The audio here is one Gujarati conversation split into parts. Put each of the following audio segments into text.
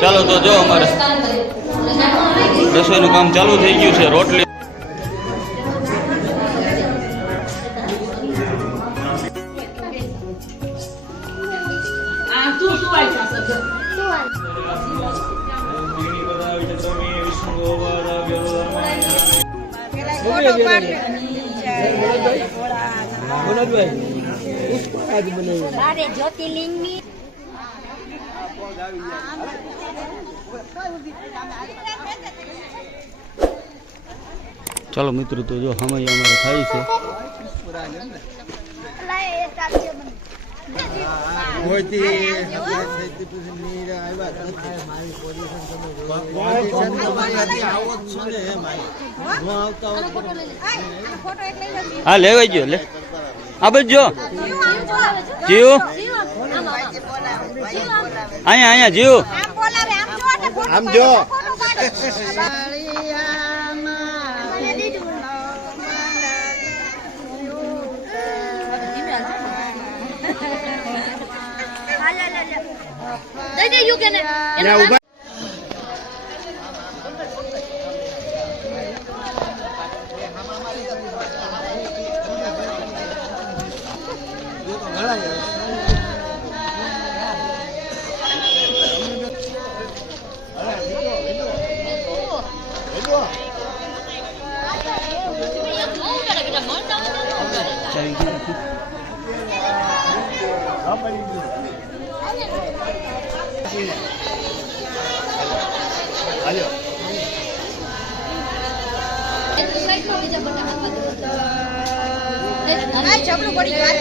ચાલો તો જો અમારે રસોઈનું કામ ચાલુ થઈ ગયું છે રોટલી જ્યોતિર્લિંગની ચાલો મિત્રો તો જો સમય અમારે થાય છે. આનો ફોટો એક લઈ લો. હા લેવાઈ ગયો લે. આ બધું જો. જીવ અહીંયા અહીંયા જીવ. આમ બોલાવે આમ જો ને ફોટો આમ જો. ફોટો પાડે. દઈ દે યુ કે ને ત્યાં આ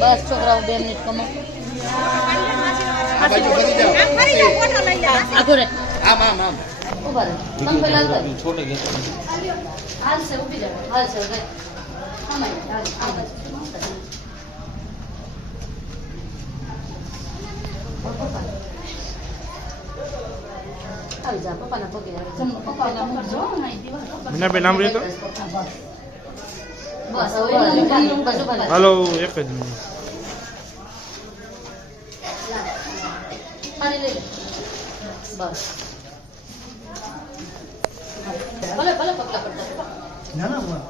બસ છોકરાઓ બે મિનિટ કમો આ આગો રે આમ આમ આમ. ઊભા રહે. તમે પેલા હાલ કર. છોટે કે હાલશે ઊભી જાઓ હાલશે હવે આમાં જ, હાલ, જ. આવી જા પપ્પાના પગે. પપ્પાના મૂકજો, અહીં દીવાલ આમ રહ્યો તો? બસ હવે. હાલો એક જ મિનિટ પાણી લઈ બસ ભલે ભલે પગલા પડતા ના ના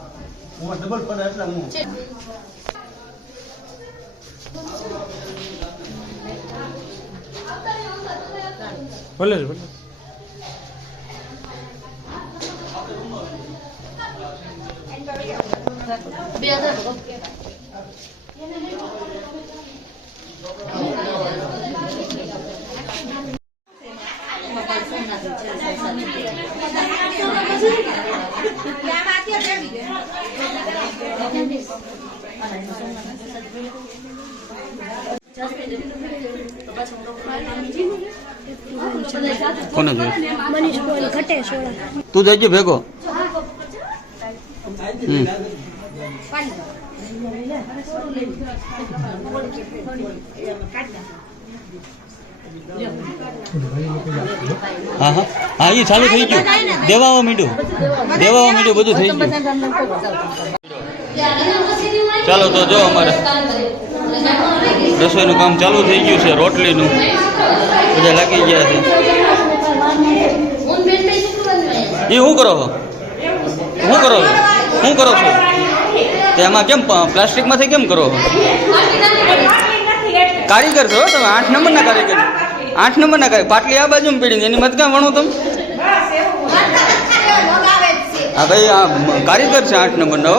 હું ડબલ પડે એટલે હું ભલે ભલે બે હજાર ભગો. આમ આથી બેસી દે તું જજે ભેગો. હા હા. હા એ ચાલુ થઈ ગયું. દેવાઓ મીઠું દેવાઓ મીઠું બધું થઈ ગયું. ચાલો તો જો અમારે રસોઈનું કામ ચાલુ થઈ ગયું છે રોટલીનું. બધા લાગી ગયા છે. એ શું કરો છો? શું કરો છો? શું કરો છો? તે એમાં કેમ પ્લાસ્ટિકમાંથી કેમ કરો છો? કારીગર છો તમે આઠ નંબરના કારીગર. આઠ નંબરના કારીગર. પાટલી આ બાજુ પીડી એની મત કાં વણો તમે? હા ભાઈ આ કારીગર છે આઠ નંબરના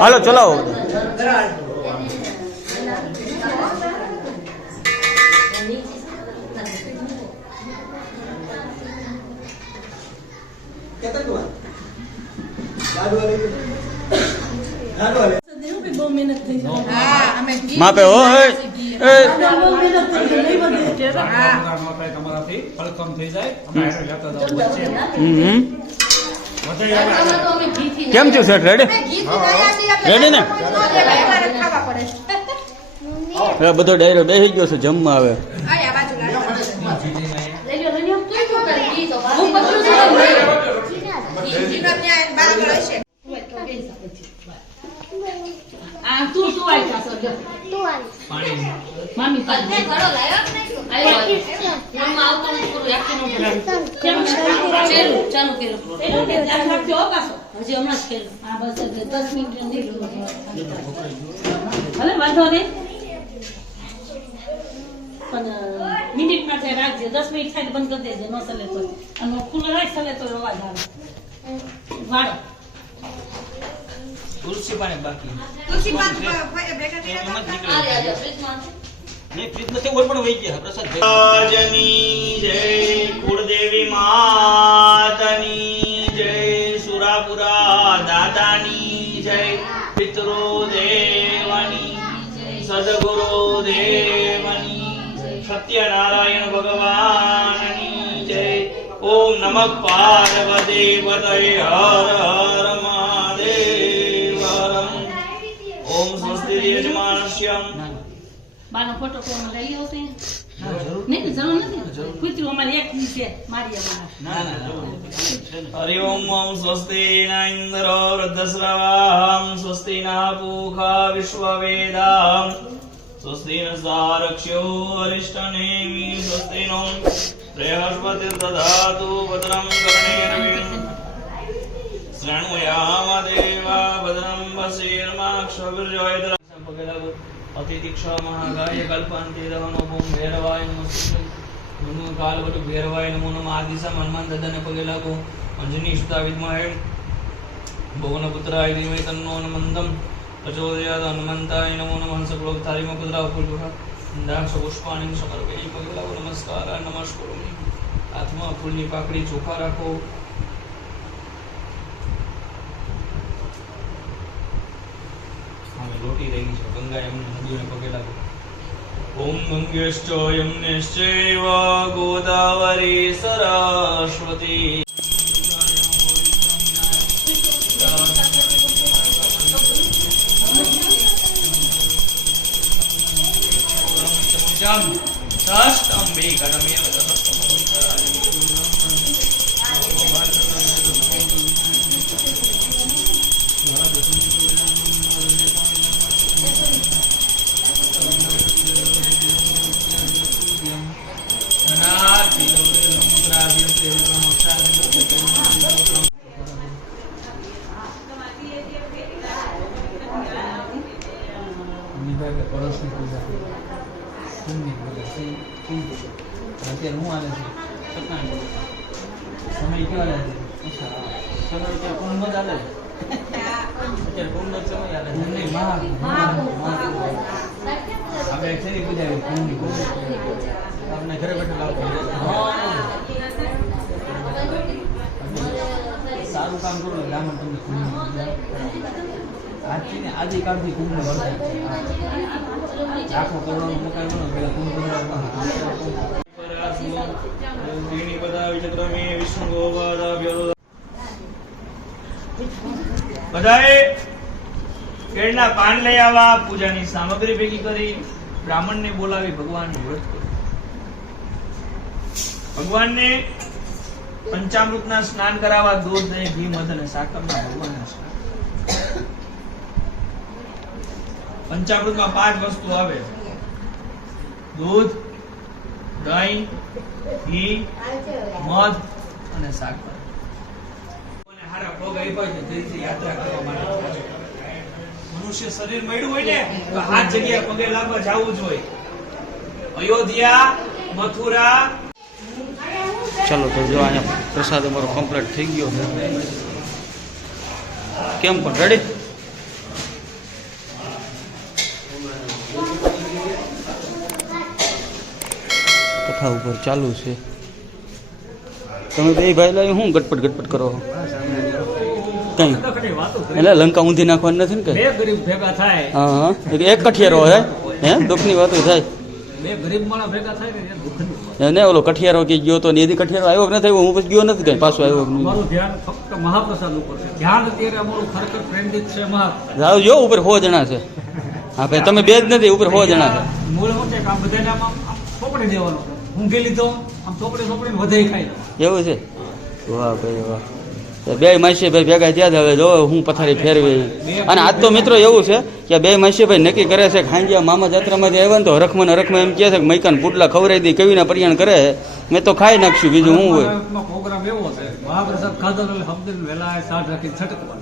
હાલો ચલાવો. માપે હો તમારાથી થઈ જાય. કેમ થયું સેટ રેડી રેડી ને? બધો ડાયરો બેસી ગયો છે જમવા આવે લ્યો તું આવી જા સર તો છું તું તું આવી મામી પાસે ઘરો લાયો નું હજી હમણાં જ આ બસ દસ મિનિટ ભલે વાંધો નહીં પણ મિનિટ માટે રાખજે દસ મિનિટ થાય બંધ કરી દેજે ન સલે તો અને ખુલ્લો રાખ સલે તો અવાજ આવે વાળો તુલસી પાણી બાકી તુલસી પાણી ભેગા થયા એમ જો ફ્રીજમાં નથી ઓર પણ વહી ગયા, પ્રસાદ રાજની જય કુળદેવી માતની જય, સુરાપુરા દાદાની જય પિતરો દેવાની સદગુરુ દેવની સત્યનારાયણ ભગવાનની જય. ઓમ નમઃ પાર્વતી હર હર મહાદેવ ઓમ સ્વસ્તિ યજમાનસ્યમ બાનો ફોટો કોઈ લઈ આવશે. નહીં નહીં, જરૂર નથી. કૂતરું અમારે એક છે મારી અમારા. હરિ ઓમ ઓમ સ્વસ્તિ ન ઇન્દ્રો વૃદ્ધસ્રવામ સ્વસ્તિ ન પૂખા વિશ્વવેદામ સ્વસ્તિ ન સારક્ષ્યો અરિષ્ટનેમિ સ્વસ્તિ નો બૃહસ્પતિર્દધાતુ ભદ્રમ કર્ણેરવિમ શૃણુયામ દેવા ભદ્રમ અતિતિક્ષ મહાગાય કલ્પાંતે દવનો ભૂમ ભૈરવાય નમસ્તે નમો કાલવટુ નમો નમઃ આદિશા હનુમાન દાદાને પગે લાગો અંજની સુતા નમસ્કાર નમસ્કરોમી આત્મા ફૂલની પાકડી ચોખા રાખો હવે લોટી રહી છે. ગંગા એમને નદીને પગે લાગો ઓમ ગંગેશ્ચ યમનેશ્ચૈવ ગોદાવરી સરસ્વતી સમય કયો આલે છે અચ્છા સમય અત્યારે કુંભ જ આલે છે અત્યારે કુંભ જ સમય આલે છે નહીં મહા મહા આપણે છે ને પૂજા કુંભની કુંભ આપણે ઘરે બેઠા લાવતો સારું કામ કરો એટલે આમાં તમને કુંભ આજથી ને આજે કામથી કુંભ ને વરસાદ છે આખો કરોડનું મકાન બનો પેલા કુંભ બધા બધાએ કેળના પાન બ્રાહ્મણને બોલાવી ભગવાન વ્રત કર્યું. ભગવાનને પંચામૃતના સ્નાન કરાવવા દૂધ, દહીં, ઘી, મધ અને સાકરના ભગવાનના સ્નાન. પંચામૃતમાં પાંચ વસ્તુ આવે. દૂધ દહીં ઘી મધ અને સાકર હારા ભોગ આપ્યા છે દિલથી યાત્રા કરવા માટે મનુષ્ય શરીર મળ્યું હોય ને તો આ જગ્યા જગ્યાએ પગે લાગવા જવું જ હોય. અયોધ્યા મથુરા. ચાલો તો જો અહીંયા પ્રસાદ અમારો કમ્પ્લીટ થઈ ગયો છે. કેમ પણ રેડી કથા ઉપર ચાલુ છે. તમે બે ભાઈ લાવી શું ગટપટ ગટપટ કરો? કઈ. એટલે લંકા ઊંધી નાખવાની નથી ને કઈ? ગરીબ ભેગા થાય. હા હા. એક- કઠિયારો હે? હે? દુઃખની વાતો થાય. ને ઓલો કઠિયારો કે ગયો તો ને એથી કઠિયારો આવ્યો કે નથી હું પછી ગયો નથી કઈ પાછો આવ્યો કે નહીં જાવ જો ઉપર હો જણા છે. હા ભાઈ તમે બે જ નથી ઉપર હો જણા છે. મૂળ શું છે આ બધાને આમ આમ દેવાનો ઊંઘી લીધો આમ ચોપડી ચોપડીને વધે ખાઈ લો. એવું છે? વાહ ભાઈ વાહ. બે માસી ભાઈ ભેગા થયા હવે જો હું પથારી ફેરવી. અને આજ તો મિત્રો એવું છે કે બે માસી ભાઈ નક્કી કરે છે કે ખાંજિયા મામા જાત્રામાંથી આવ્યા ને તો હરખમાં હરખમાં એમ કહે છે કે મૈકાન પુટલા ખવડાવી દી કવિના પરિયાણ કરે મેં તો ખાઈ નાખશું બીજું હું હોય? પ્રોગ્રામ એવો છે મહાપ્રસાદ ખાધો એટલે વહેલા સાઠ છટકવાનું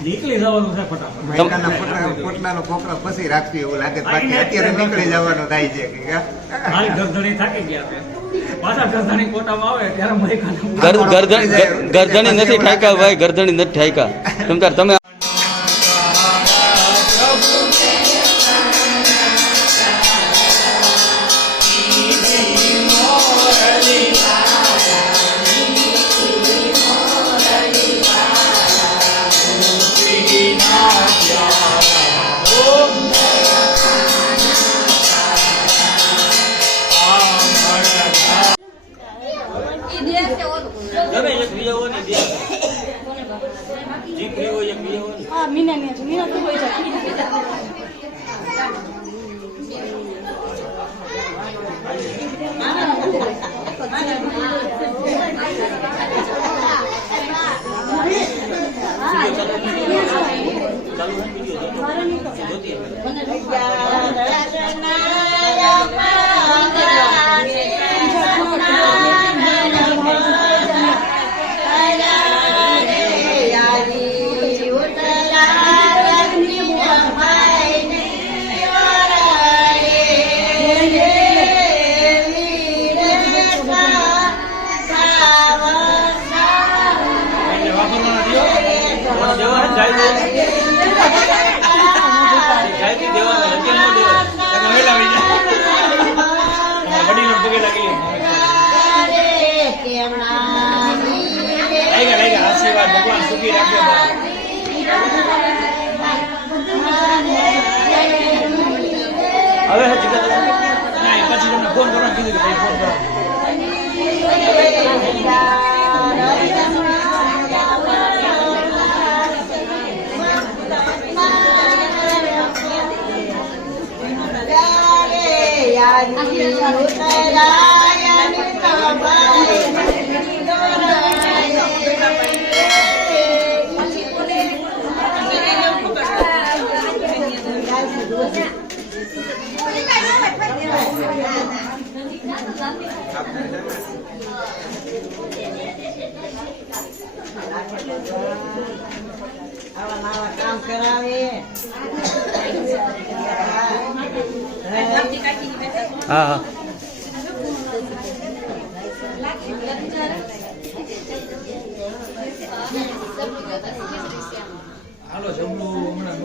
નીકળી જવાનું છે ફટાફટ. પોટલા- પોટલાનો કોકરો પછી રાખશું એવું લાગે બાકી અત્યારે નીકળી જવાનું થાય છે હાલ ગરધણી થાકી ગયા ગરદણી નથી ઠાકા ભાઈ ગરદણી નથી ઠાકા તમ જાય? જાય દેવાના અત્યારે ન દેવાય તમે જાઓ. તમારા વડીલો પગે લાગી ગયા લાગ્યા, લાગ્યા. આશીર્વાદ ભગવાન સુખી રાખ્યો હવે હે જીગા દાદા? ના, પછી તમને ફોન કરવાનું કીધું કે ભાઈ ફોન કરો Ah, ah, ah, ah, ah, હા હા. હાલો જમલું હમણાં